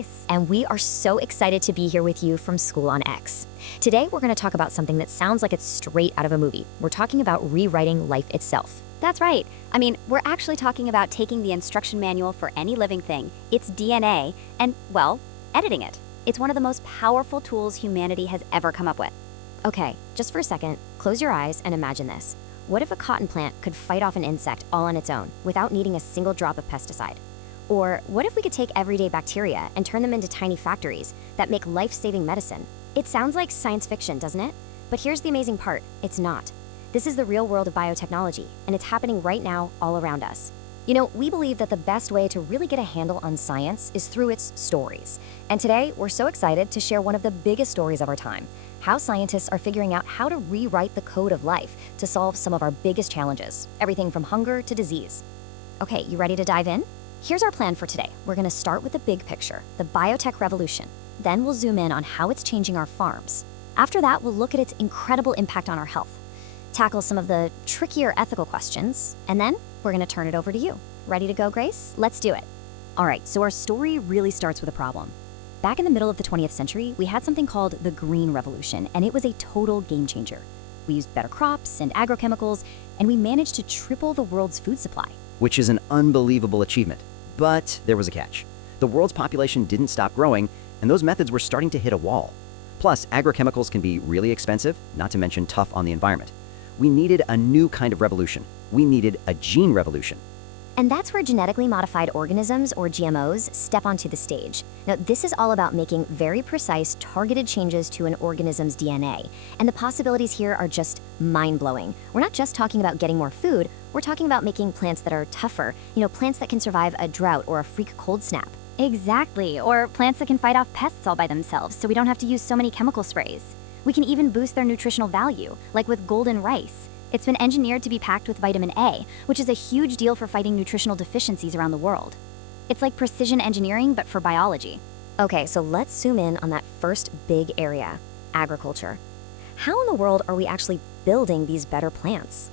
Grace. And we are so excited to be here with you from SchoolOnX. Today, we're going to talk about something that sounds like it's straight out of a movie. We're talking about rewriting life itself. That's right. I mean, we're actually talking about taking the instruction manual for any living thing, its DNA, and, well, editing it. It's one of the most powerful tools humanity has ever come up with. Okay, just for a second, close your eyes and imagine this. What if a cotton plant could fight off an insect all on its own without needing a single drop of pesticide? Or what if we could take everyday bacteria and turn them into tiny factories that make life-saving medicine? It sounds like science fiction, doesn't it? But here's the amazing part, it's not. This is the real world of biotechnology, and it's happening right now all around us. You know, we believe that the best way to really get a handle on science is through its stories. And today, we're so excited to share one of the biggest stories of our time, how scientists are figuring out how to rewrite the code of life to solve some of our biggest challenges, everything from hunger to disease. Okay, you ready to dive in? Here's our plan for today. We're going to start with the big picture, the biotech revolution. Then we'll zoom in on how it's changing our farms. After that, we'll look at its incredible impact on our health, tackle some of the trickier ethical questions, and then we're going to turn it over to you. Ready to go, Grace? Let's do it. All right, so our story really starts with a problem. Back in the middle of the 20th century, we had something called the Green Revolution, and it was a total game changer. We used better crops and agrochemicals, and we managed to triple the world's food supply. Which is an unbelievable achievement. But there was a catch. The world's population didn't stop growing, and those methods were starting to hit a wall. Plus, agrochemicals can be really expensive, not to mention tough on the environment. We needed a new kind of revolution. We needed a gene revolution. And that's where genetically modified organisms, or GMOs, step onto the stage. Now, this is all about making very precise, targeted changes to an organism's DNA. And the possibilities here are just mind-blowing. We're not just talking about getting more food, we're talking about making plants that are tougher, plants that can survive a drought or a freak cold snap. Exactly, or plants that can fight off pests all by themselves so we don't have to use so many chemical sprays. We can even boost their nutritional value, like with golden rice. It's been engineered to be packed with vitamin A, which is a huge deal for fighting nutritional deficiencies around the world. It's like precision engineering, but for biology. Okay, so let's zoom in on that first big area, agriculture. How in the world are we actually building these better plants?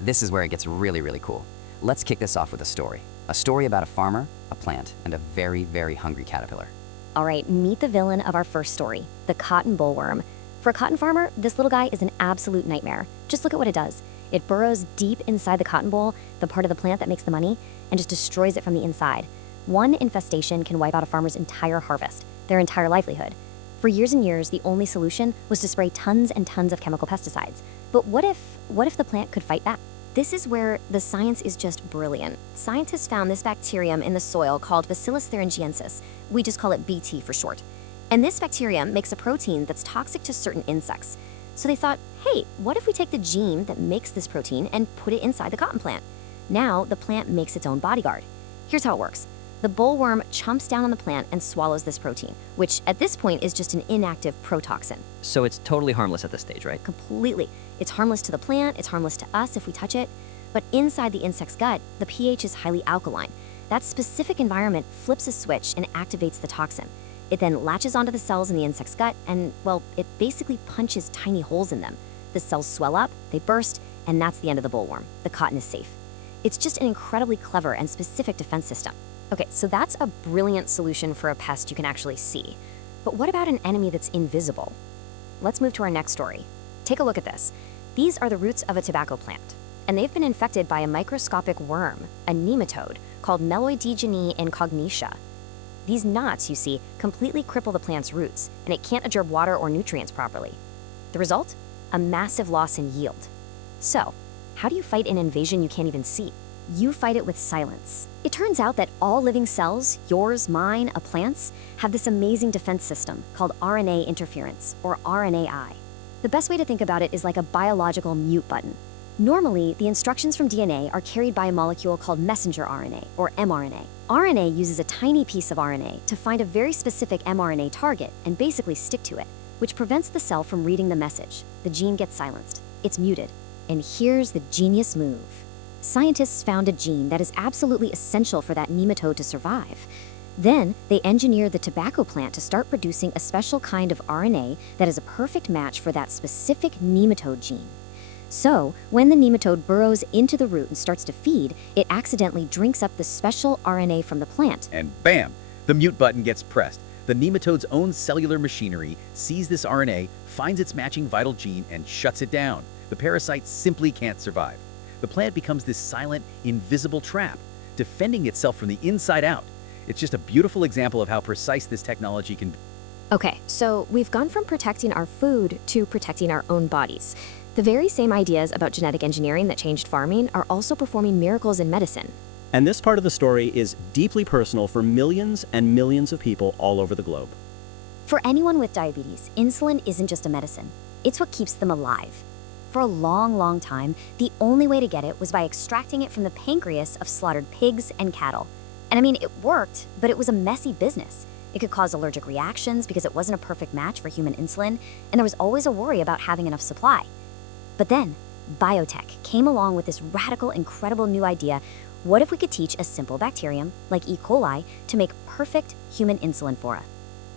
This is where it gets really, really cool. Let's kick this off with a story. A story about a farmer, a plant, and a very, very hungry caterpillar. All right, meet the villain of our first story, the cotton bollworm. For a cotton farmer, this little guy is an absolute nightmare. Just look at what it does. It burrows deep inside the cotton boll, the part of the plant that makes the money, and just destroys it from the inside. One infestation can wipe out a farmer's entire harvest, their entire livelihood. For years and years, the only solution was to spray tons and tons of chemical pesticides. But what if the plant could fight back? This is where the science is just brilliant. Scientists found this bacterium in the soil called Bacillus thuringiensis. We just call it BT for short. And this bacterium makes a protein that's toxic to certain insects. So they thought, hey, what if we take the gene that makes this protein and put it inside the cotton plant? Now the plant makes its own bodyguard. Here's how it works. The bollworm chomps down on the plant and swallows this protein, which at this point is just an inactive protoxin. So it's totally harmless at this stage, right? Completely. It's harmless to the plant, it's harmless to us if we touch it. But inside the insect's gut, the pH is highly alkaline. That specific environment flips a switch and activates the toxin. It then latches onto the cells in the insect's gut and, well, it basically punches tiny holes in them. The cells swell up, they burst, and that's the end of the bollworm. The cotton is safe. It's just an incredibly clever and specific defense system. Okay, so that's a brilliant solution for a pest you can actually see. But what about an enemy that's invisible? Let's move to our next story. Take a look at this. These are the roots of a tobacco plant, and they've been infected by a microscopic worm, a nematode, called Meloidigene incognitia. These knots, you see, completely cripple the plant's roots, and it can't absorb water or nutrients properly. The result? A massive loss in yield. So, how do you fight an invasion you can't even see? You fight it with silence. It turns out that all living cells, yours, mine, a plant's, have this amazing defense system called RNA interference, or RNAi. The best way to think about it is like a biological mute button. Normally, the instructions from DNA are carried by a molecule called messenger RNA, or mRNA. RNA uses a tiny piece of RNA to find a very specific mRNA target and basically stick to it, which prevents the cell from reading the message. The gene gets silenced. It's muted. And here's the genius move. Scientists found a gene that is absolutely essential for that nematode to survive. Then, they engineered the tobacco plant to start producing a special kind of RNA that is a perfect match for that specific nematode gene. So, when the nematode burrows into the root and starts to feed, it accidentally drinks up the special RNA from the plant. And bam, The mute button gets pressed. The nematode's own cellular machinery sees this RNA, finds its matching vital gene, and shuts it down. The parasite simply can't survive. The plant becomes this silent, invisible trap, defending itself from the inside out. It's just a beautiful example of how precise this technology can be. Okay, so we've gone from protecting our food to protecting our own bodies. The very same ideas about genetic engineering that changed farming are also performing miracles in medicine. And this part of the story is deeply personal for millions and millions of people all over the globe. For anyone with diabetes, insulin isn't just a medicine. It's what keeps them alive. For a long, long time, the only way to get it was by extracting it from the pancreas of slaughtered pigs and cattle. And I mean, it worked, but it was a messy business. It could cause allergic reactions because it wasn't a perfect match for human insulin, and there was always a worry about having enough supply. But then, biotech came along with this radical, incredible new idea. What if we could teach a simple bacterium, like E. coli, to make perfect human insulin for us?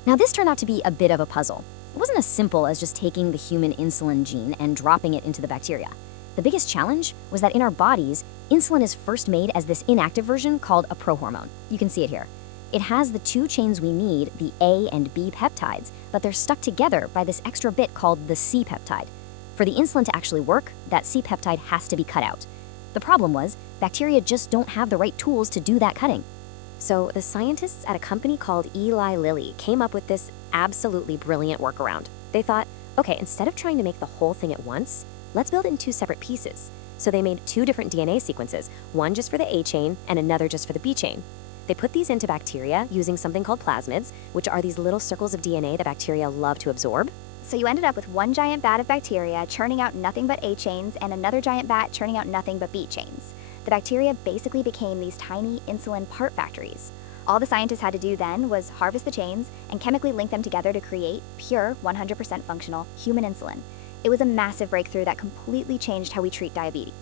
Now, this turned out to be a bit of a puzzle. It wasn't as simple as just taking the human insulin gene and dropping it into the bacteria. The biggest challenge was that in our bodies, insulin is first made as this inactive version called a prohormone. You can see it here. It has the two chains we need, the A and B peptides, but they're stuck together by this extra bit called the C peptide. For the insulin to actually work, that C peptide has to be cut out. The problem was, bacteria just don't have the right tools to do that cutting. So the scientists at a company called Eli Lilly came up with this absolutely brilliant workaround. They thought, okay, instead of trying to make the whole thing at once, let's build it in two separate pieces. So they made two different DNA sequences, one just for the A chain and another just for the B chain. They put these into bacteria using something called plasmids, which are these little circles of DNA that bacteria love to absorb. So you ended up with one giant vat of bacteria churning out nothing but A chains and another giant vat churning out nothing but B chains. The bacteria basically became these tiny insulin part factories. All the scientists had to do then was harvest the chains and chemically link them together to create pure, 100% functional human insulin. It was a massive breakthrough that completely changed how we treat diabetes.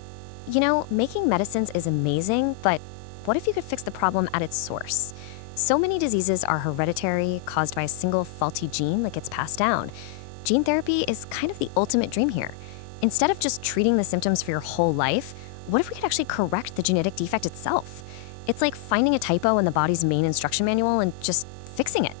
You know, making medicines is amazing, but what if you could fix the problem at its source? So many diseases are hereditary, caused by a single faulty gene that gets passed down. Gene therapy is kind of the ultimate dream here. Instead of just treating the symptoms for your whole life, what if we could actually correct the genetic defect itself? It's like finding a typo in the body's main instruction manual and just fixing it.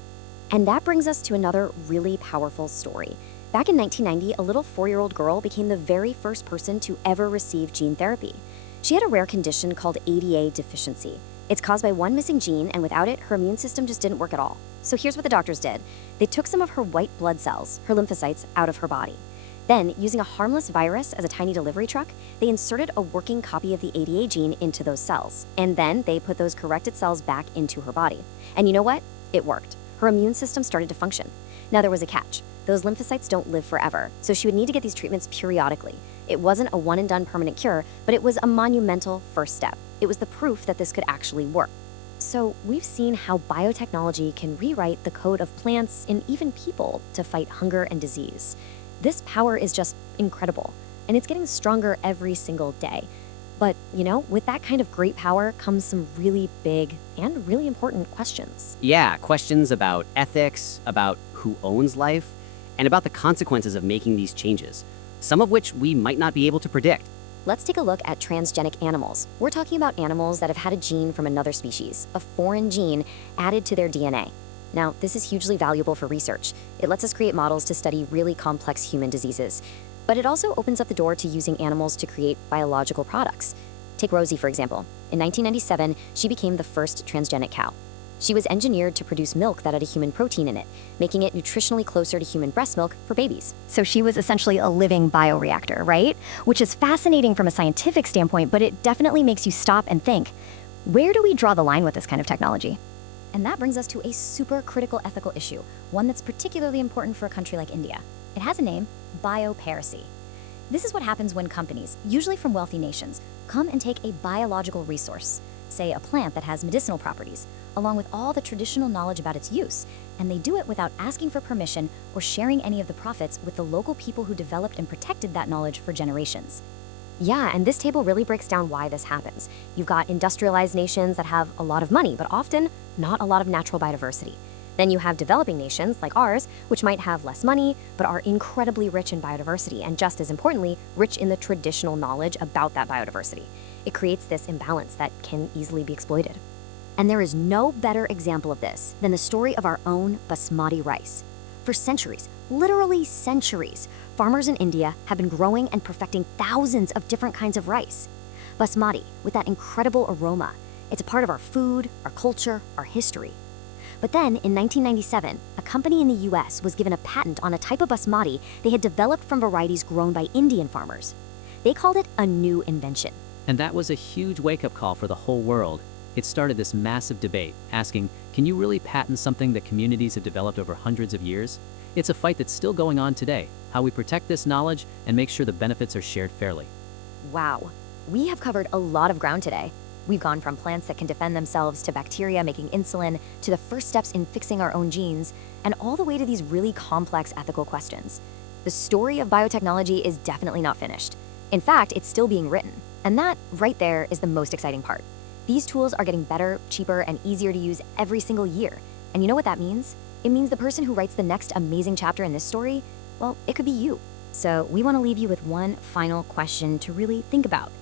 And that brings us to another really powerful story. Back in 1990, a little 4-year-old girl became the very first person to ever receive gene therapy. She had a rare condition called ADA deficiency. It's caused by one missing gene, and without it, her immune system just didn't work at all. So here's what the doctors did. They took some of her white blood cells, her lymphocytes, out of her body. Then, using a harmless virus as a tiny delivery truck, they inserted a working copy of the ADA gene into those cells. And then they put those corrected cells back into her body. And you know what? It worked. Her immune system started to function. Now there was a catch. Those lymphocytes don't live forever, so she would need to get these treatments periodically. It wasn't a one-and-done permanent cure, but it was a monumental first step. It was the proof that this could actually work. So we've seen how biotechnology can rewrite the code of plants and even people to fight hunger and disease. This power is just incredible, and it's getting stronger every single day. But, you know, with that kind of great power comes some really big and really important questions. Yeah, questions about ethics, about who owns life, and about the consequences of making these changes, some of which we might not be able to predict. Let's take a look at transgenic animals. We're talking about animals that have had a gene from another species, a foreign gene added to their DNA. Now, this is hugely valuable for research. It lets us create models to study really complex human diseases. But it also opens up the door to using animals to create biological products. Take Rosie, for example. In 1997, she became the first transgenic cow. She was engineered to produce milk that had a human protein in it, making it nutritionally closer to human breast milk for babies. So she was essentially a living bioreactor, right? Which is fascinating from a scientific standpoint, but it definitely makes you stop and think, where do we draw the line with this kind of technology? And that brings us to a super critical ethical issue, one that's particularly important for a country like India. It has a name, biopiracy. This is what happens when companies, usually from wealthy nations, come and take a biological resource, say a plant that has medicinal properties, along with all the traditional knowledge about its use, and they do it without asking for permission or sharing any of the profits with the local people who developed and protected that knowledge for generations. Yeah, and this table really breaks down why this happens. You've got industrialized nations that have a lot of money, but often not a lot of natural biodiversity. Then you have developing nations like ours, which might have less money, but are incredibly rich in biodiversity, and just as importantly, rich in the traditional knowledge about that biodiversity. It creates this imbalance that can easily be exploited. And there is no better example of this than the story of our own basmati rice. For centuries, literally centuries, farmers in India have been growing and perfecting thousands of different kinds of rice. Basmati, with that incredible aroma, it's a part of our food, our culture, our history. But then, in 1997, a company in the US was given a patent on a type of basmati they had developed from varieties grown by Indian farmers. They called it a new invention. And that was a huge wake-up call for the whole world. It started this massive debate, asking, can you really patent something that communities have developed over hundreds of years? It's a fight that's still going on today, how we protect this knowledge and make sure the benefits are shared fairly. Wow, we have covered a lot of ground today. We've gone from plants that can defend themselves to bacteria making insulin, to the first steps in fixing our own genes, and all the way to these really complex ethical questions. The story of biotechnology is definitely not finished. In fact, it's still being written. And that, right there, is the most exciting part. These tools are getting better, cheaper, and easier to use every single year. And you know what that means? It means the person who writes the next amazing chapter in this story, well, it could be you. So we want to leave you with one final question to really think about.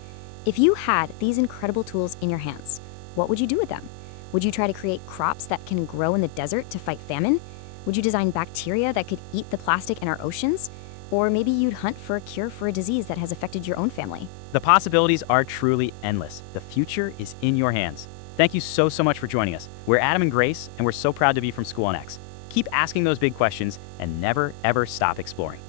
If you had these incredible tools in your hands, what would you do with them? Would you try to create crops that can grow in the desert to fight famine? Would you design bacteria that could eat the plastic in our oceans? Or maybe you'd hunt for a cure for a disease that has affected your own family. The possibilities are truly endless. The future is in your hands. Thank you so much for joining us. We're Adam and Grace, and we're so proud to be from SchoolOnX. Keep asking those big questions and never, ever stop exploring.